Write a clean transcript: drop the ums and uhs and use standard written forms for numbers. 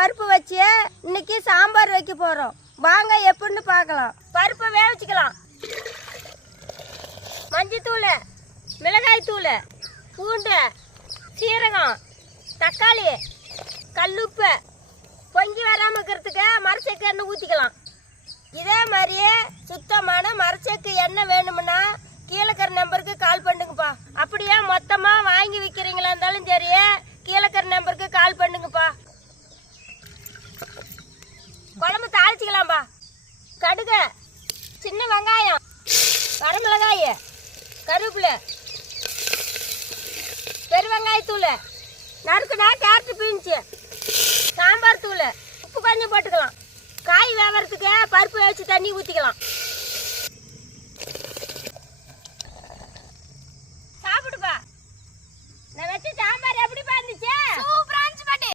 பருப்பு வச்சு இன்னைக்கு சாம்பார் வைக்க போகிறோம். வாங்க எப்படின்னு பார்க்கலாம். பருப்பை வேவிச்சுக்கலாம். மஞ்சத்தூள், மிளகாய் தூள், பூண்டு, சீரகம், தக்காளி, கல்லுப்பு, பொங்கி வராமல் இருக்கிறதுக்கு மரச்செக்கு எண்ணெய் ஊற்றிக்கலாம். இதே மாதிரியே சுத்தமான மரச்செக்கு எண்ணெய் வேணும்னா கீழே இருக்கிற நம்பருக்கு கால் பண்ணுங்கப்பா. அப்படியே மொத்தமாக வாங்கி விற்கிறீங்களா இருந்தாலும் சரி, கீழே இருக்கிற நம்பருக்கு கால் பண்ணுங்க.